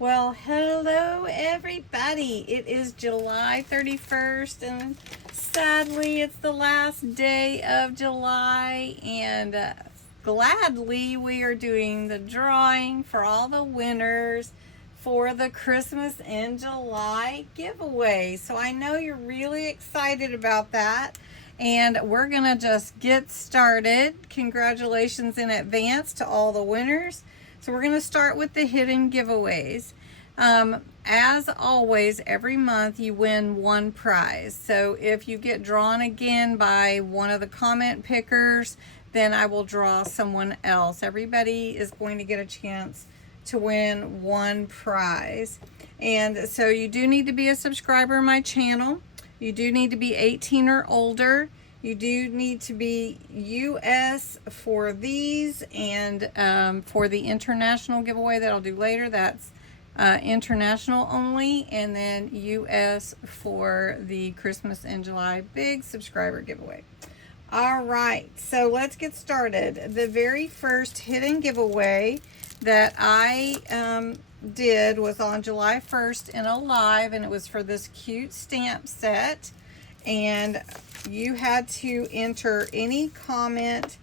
Well, hello everybody. It is July 31st and sadly it's the last day of July, and gladly we are doing the drawing for all the winners for the Christmas in July giveaway. So I know you're really excited about that, and we're gonna just get started. Congratulations in advance to all the winners. So we're going to start with the hidden giveaways. As always, every month you win one prize. So if you get drawn again by one of the comment pickers, then I will draw someone else. Everybody is going to get a chance to win one prize. And so you do need to be a subscriber to my channel. You do need to be 18 or older. You do need to be US for these, and for the international giveaway that I'll do later, that's international only, and then US for the Christmas in July big subscriber giveaway. All right, so let's get started. The very first hidden giveaway that I did was on July 1st in a live, and it was for this cute stamp set. And you had to enter any comment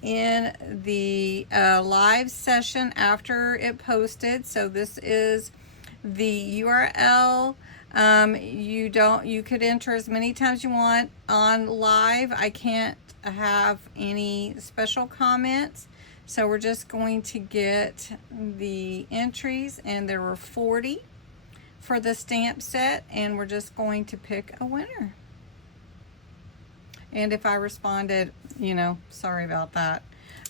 in the live session after it posted. So this is the URL. You could enter as many times you want on live. I can't have any special comments. So we're just going to get the entries, and there were 40 for the stamp set, and we're just going to pick a winner. And if I responded, sorry about that.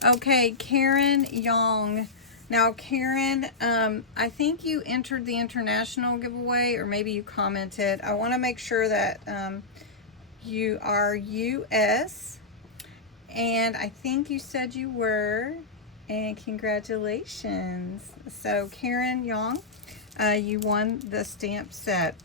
Okay, Karen Young. Now, Karen, I think you entered the international giveaway, or maybe you commented. I want to make sure that you are US, and I think you said you were, and congratulations. So, Karen Young, you won the stamp set.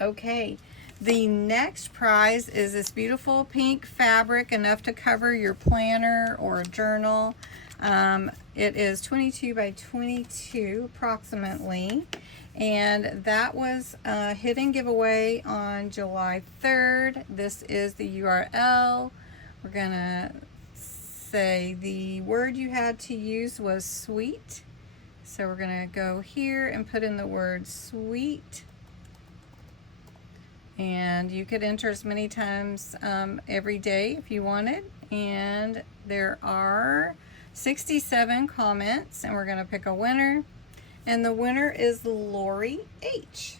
Okay. The next prize is this beautiful pink fabric, enough to cover your planner or a journal. It is 22 by 22 approximately, and that was a hidden giveaway on July 3rd. This is the URL. We're gonna say the word you had to use was sweet. So we're gonna go here and put in the word sweet. And you could enter as many times every day if you wanted. And there are 67 comments, and we're going to pick a winner. And the winner is Lori H.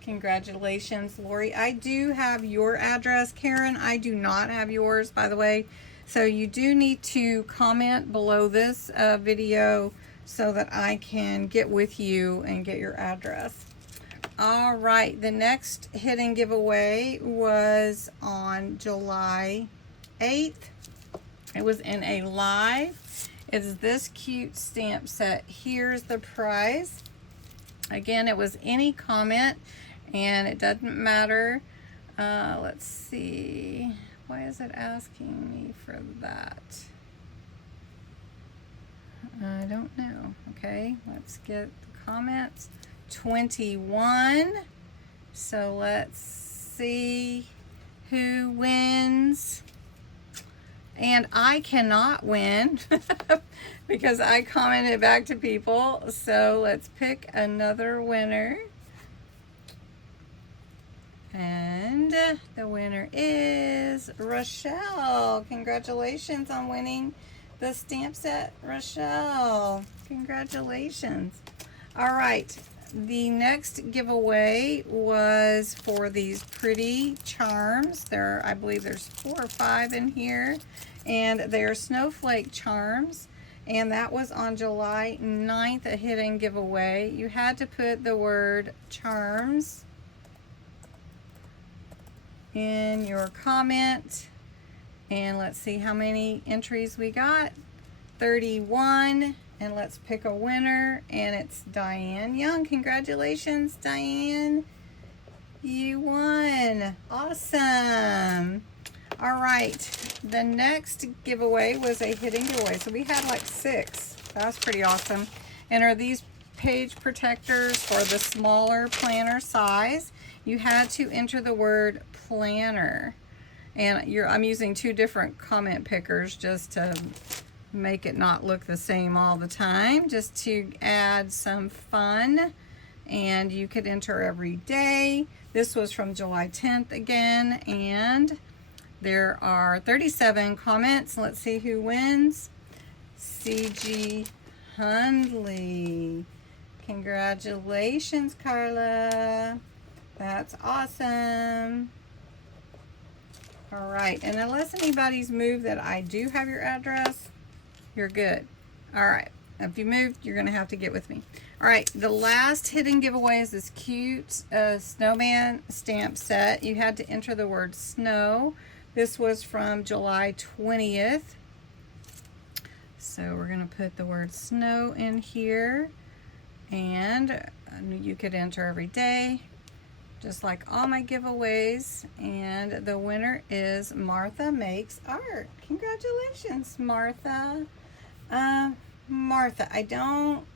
Congratulations, Lori. I do have your address, Karen. I do not have yours, by the way. So you do need to comment below this video so that I can get with you and get your address. All right, the next hidden giveaway was on July 8th. It was in a live. It's this cute stamp set. Here's the prize. Again, it was any comment, and it doesn't matter. Let's see. Why is it asking me for that? I don't know. Okay, let's get the comments. 21. So let's see who wins. And I cannot win because I commented back to people. So let's pick another winner. And the winner is Rochelle. Congratulations on winning the stamp set, Rochelle. Congratulations. All right. The next giveaway was for these pretty charms. I believe there's 4 or 5 in here, and they're snowflake charms, and that was on July 9th, a hidden giveaway. You had to put the word charms in your comment, and let's see how many entries we got. 31. And let's pick a winner, and it's Diane Young. Congratulations, Diane. You won. Awesome. All right. The next giveaway was a hidden giveaway. So we had like 6. That's pretty awesome. And are these page protectors for the smaller planner size. You had to enter the word planner. And I'm using 2 different comment pickers just to make it not look the same all the time, just to add some fun. And you could enter every day. This was from July 10th again, and there are 37 comments. Let's see who wins. CG Hundley. Congratulations, Carla. That's awesome. All right, and unless anybody's moved that I do have your address, you're good. All right, if you moved, you're gonna have to get with me. All right, the last hidden giveaway is this cute snowman stamp set. You had to enter the word snow. This was from July 20th. So we're gonna put the word snow in here, and you could enter every day, just like all my giveaways. And the winner is Martha Makes Art. Congratulations, Martha. Martha, I don't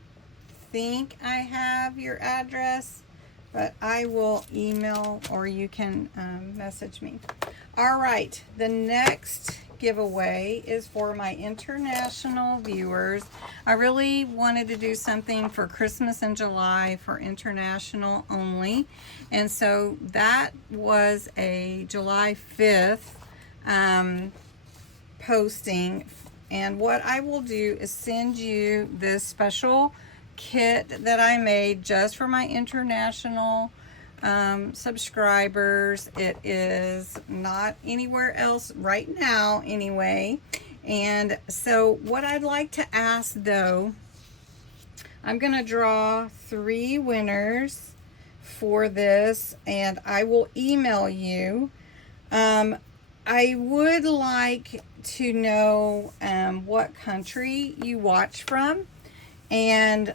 think I have your address, but I will email, or you can message me. All right, the next giveaway is for my international viewers. I really wanted to do something for Christmas in July for international only, and so that was a July 5th posting. And what I will do is send you this special kit that I made just for my international subscribers. It is not anywhere else right now anyway. And so what I'd like to ask though, I'm gonna draw 3 winners for this, and I will email you. I would like to know what country you watch from, and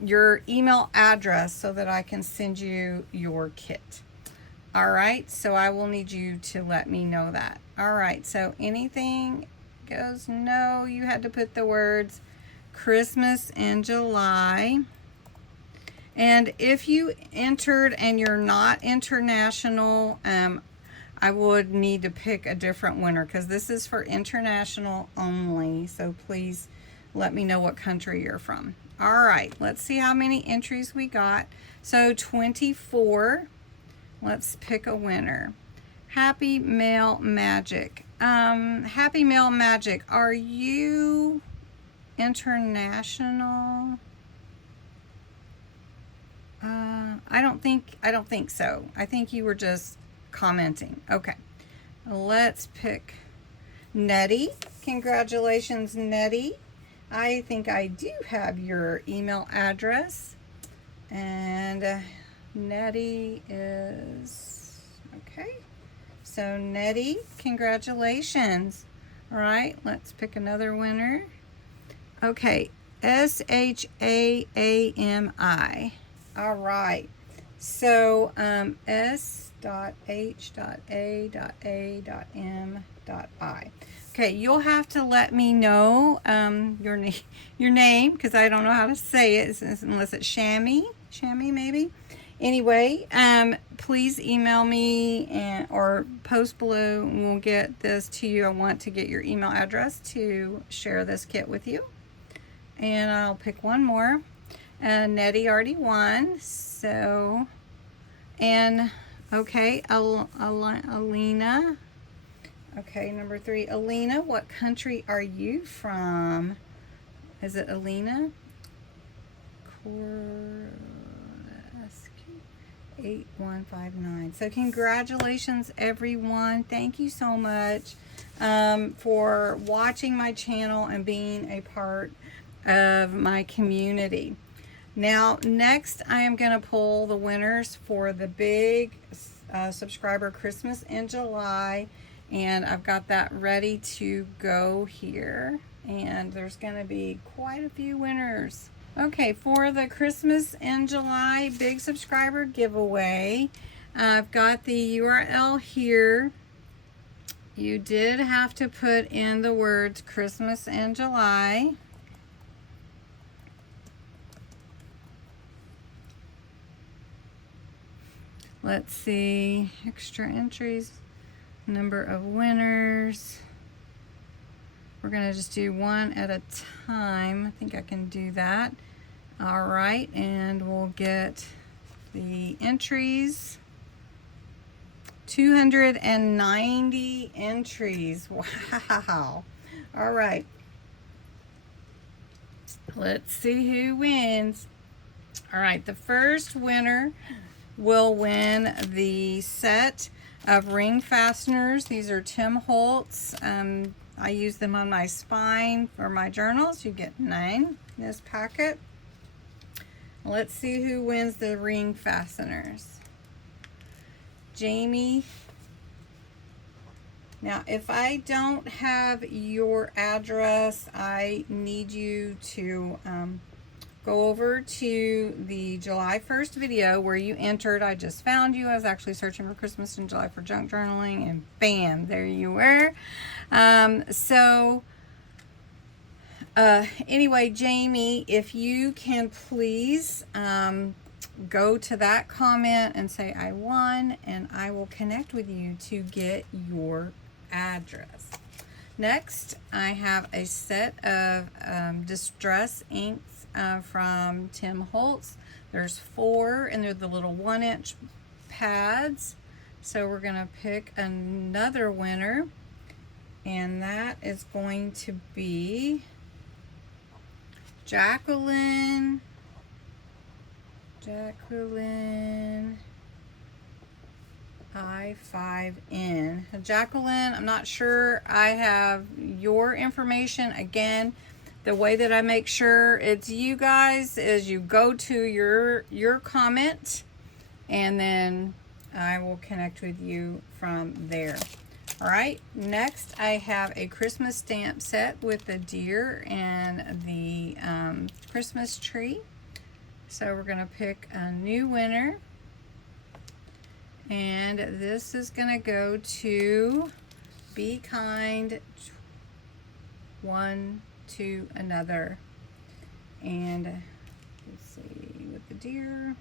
your email address so that I can send you your kit. All right, so I will need you to let me know that. All right, so anything goes. No, you had to put the words Christmas in July. And if you entered and you're not international, I would need to pick a different winner, because this is for international only. So please let me know what country you're from. All right, let's see how many entries we got. So 24. Let's pick a winner. Happy Mail Magic. Happy Mail Magic, are you international? I don't think so. I think you were just commenting. Okay, let's pick Nettie. Congratulations, Nettie. I think I do have your email address, and Nettie is okay. So Nettie, congratulations. All right, let's pick another winner. Okay, SHAAMI. All right, so S.H.A.A.M.I. Okay, you'll have to let me know your name, because I don't know how to say it unless it's Shammy maybe. Anyway, please email me or post below, and we'll get this to you. I want to get your email address to share this kit with you. And I'll pick one more. Nettie already won, so, and okay, Alina. Okay, number 3, Alina, what country are you from? Is it Alina? 8159. So congratulations, everyone. Thank you so much for watching my channel and being a part of my community. Now, next I am going to pull the winners for the big subscriber Christmas in July, and I've got that ready to go here, and there's going to be quite a few winners. Okay, for the Christmas in July big subscriber giveaway, I've got the URL here. You did have to put in the words Christmas in July. Let's see, extra entries, number of winners. We're gonna just do one at a time. I think I can do that. All right, and we'll get the entries. 290 entries. Wow. All right. Let's see who wins. All right, the first winner will win the set of Ring Fasteners. These are Tim Holtz. I use them on my spine for my journals. You get 9 in this packet. Let's see who wins the Ring Fasteners. Jamie. Now, if I don't have your address, I need you to go over to the July 1st video where you entered. I just found you. I was actually searching for Christmas in July for junk journaling, and bam, there you were. Anyway, Jamie, if you can please go to that comment and say I won, and I will connect with you to get your address. Next, I have a set of distress inks from Tim Holtz. There's 4, and they're the little 1-inch pads. So we're gonna pick another winner, and that is going to be Jacqueline I5N. Jacqueline, I'm not sure I have your information. Again, the way that I make sure it's you guys is you go to your comment, and then I will connect with you from there. All right, next I have a Christmas stamp set with the deer and the Christmas tree. So we're going to pick a new winner, and this is going to go to Be Kind One to Another. And let's see, with the deer,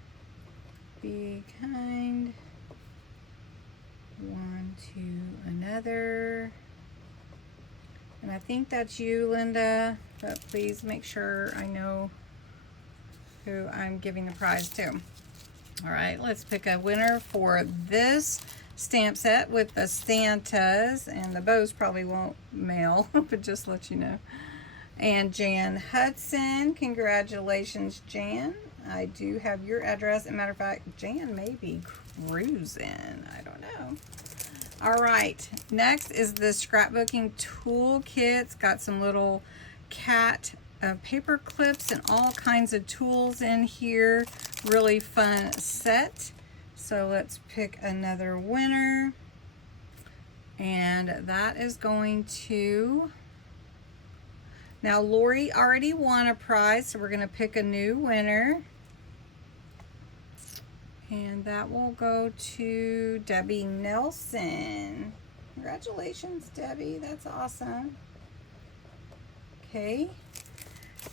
Be Kind One to Another. And I think that's you, Linda, but please make sure I know who I'm giving the prize to. All right, let's pick a winner for this stamp set with the Santas, and the bows probably won't mail, but just let you know. And Jan Hudson, congratulations, Jan. I do have your address. As a matter of fact, Jan may be cruising. I don't know. All right, next is the Scrapbooking Tool Kit. It's got some little cat paper clips and all kinds of tools in here. Really fun set. So let's pick another winner, and that is going to, now Lori already won a prize, so we're going to pick a new winner, and that will go to Debbie Nelson. Congratulations, Debbie, that's awesome. Okay,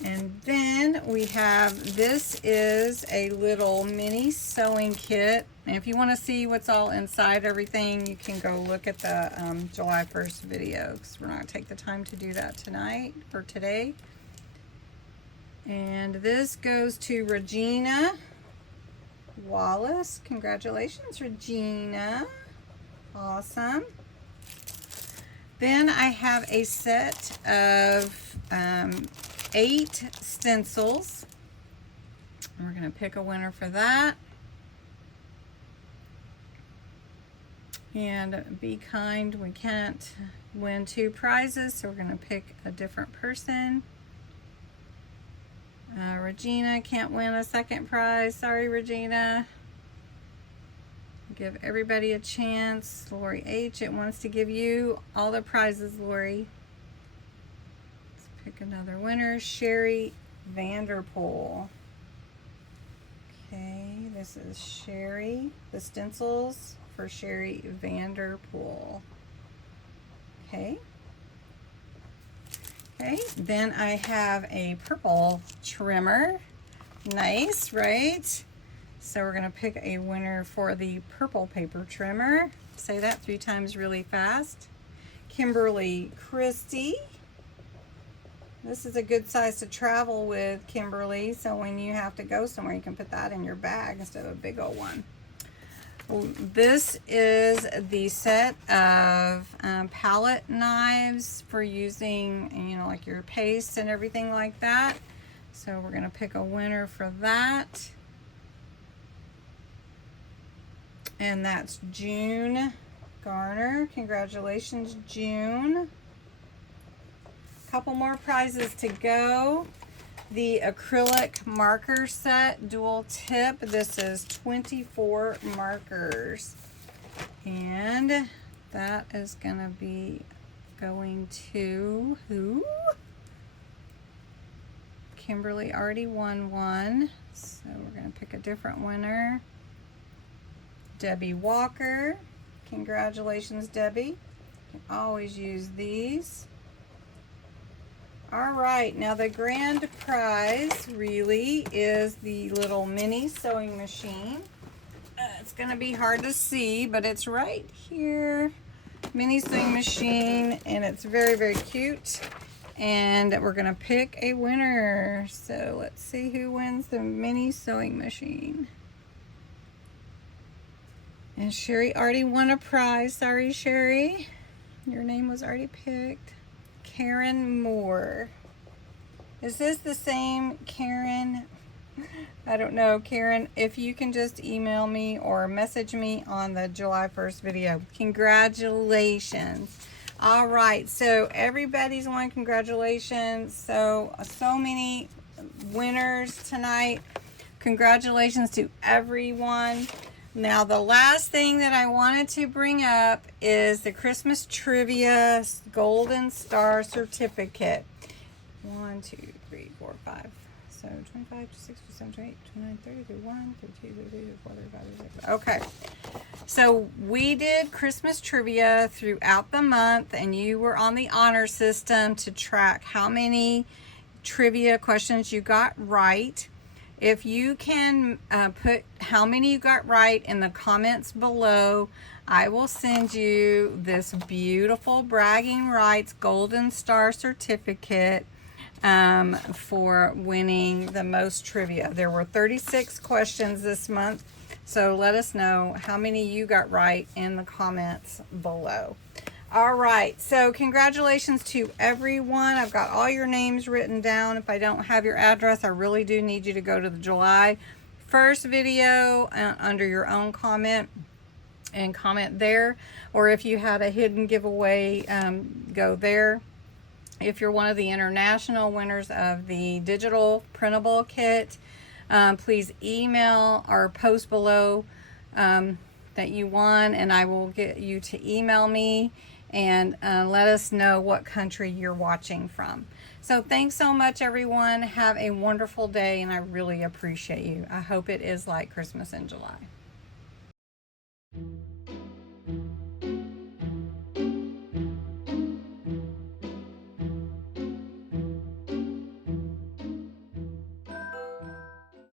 and then we have, this is a little mini sewing kit. And if you want to see what's all inside everything, you can go look at the July 1st video, because we're not going to take the time to do that tonight or today. And this goes to Regina Wallace. Congratulations, Regina. Awesome. Then I have a set of 8 stencils. And we're going to pick a winner for that. And Be Kind, we can't win 2 prizes, so we're going to pick a different person. Regina can't win a 2nd prize. Sorry, Regina. Give everybody a chance. Lori H., it wants to give you all the prizes, Lori. Let's pick another winner. Sherry Vanderpool. Okay, this is Sherry. The stencils for Sherry Vanderpool. Okay. Okay, then I have a purple trimmer. Nice, right? So we're going to pick a winner for the purple paper trimmer. Say that 3 times really fast. Kimberly Christie. This is a good size to travel with, Kimberly, so when you have to go somewhere, you can put that in your bag instead of a big old one. Well, this is the set of palette knives for using, you know, like your paste and everything like that. So we're going to pick a winner for that. And that's June Garner. Congratulations, June. Couple more prizes to go. The acrylic marker set, dual tip. This is 24 markers. And that is going to be going to who? Kimberly already won one. So we're going to pick a different winner. Debbie Walker. Congratulations, Debbie. You can always use these. All right, now the grand prize really is the little mini sewing machine. It's gonna be hard to see, but it's right here. Mini sewing machine, and it's very, very cute. And we're gonna pick a winner. So let's see who wins the mini sewing machine. And Sherry already won a prize. Sorry, Sherry. Your name was already picked. Karen Moore. Is this the same Karen? I don't know, Karen. If you can just email me or message me on the July 1st video. Congratulations. All right, so everybody's won. Congratulations. So many winners tonight. Congratulations to everyone. Now, the last thing that I wanted to bring up is the Christmas Trivia Golden Star Certificate. 1, 2, 3, 4, 5. So 25, 26, 27, 28, 29, 30, 31, 32, 33, 34, 35, 36. Okay. So we did Christmas trivia throughout the month, and you were on the honor system to track how many trivia questions you got right. If you can put how many you got right in the comments below, I will send you this beautiful Bragging Rights Golden Star Certificate for winning the most trivia. There were 36 questions this month, so let us know how many you got right in the comments below. All right, so congratulations to everyone. I've got all your names written down. If I don't have your address, I really do need you to go to the July 1st video under your own comment and comment there. Or if you had a hidden giveaway, go there. If you're one of the international winners of the digital printable kit, please email or post below that you won, and I will get you to email me and let us know what country you're watching from. So thanks so much, everyone. Have a wonderful day, and I really appreciate you. I hope it is like Christmas in July.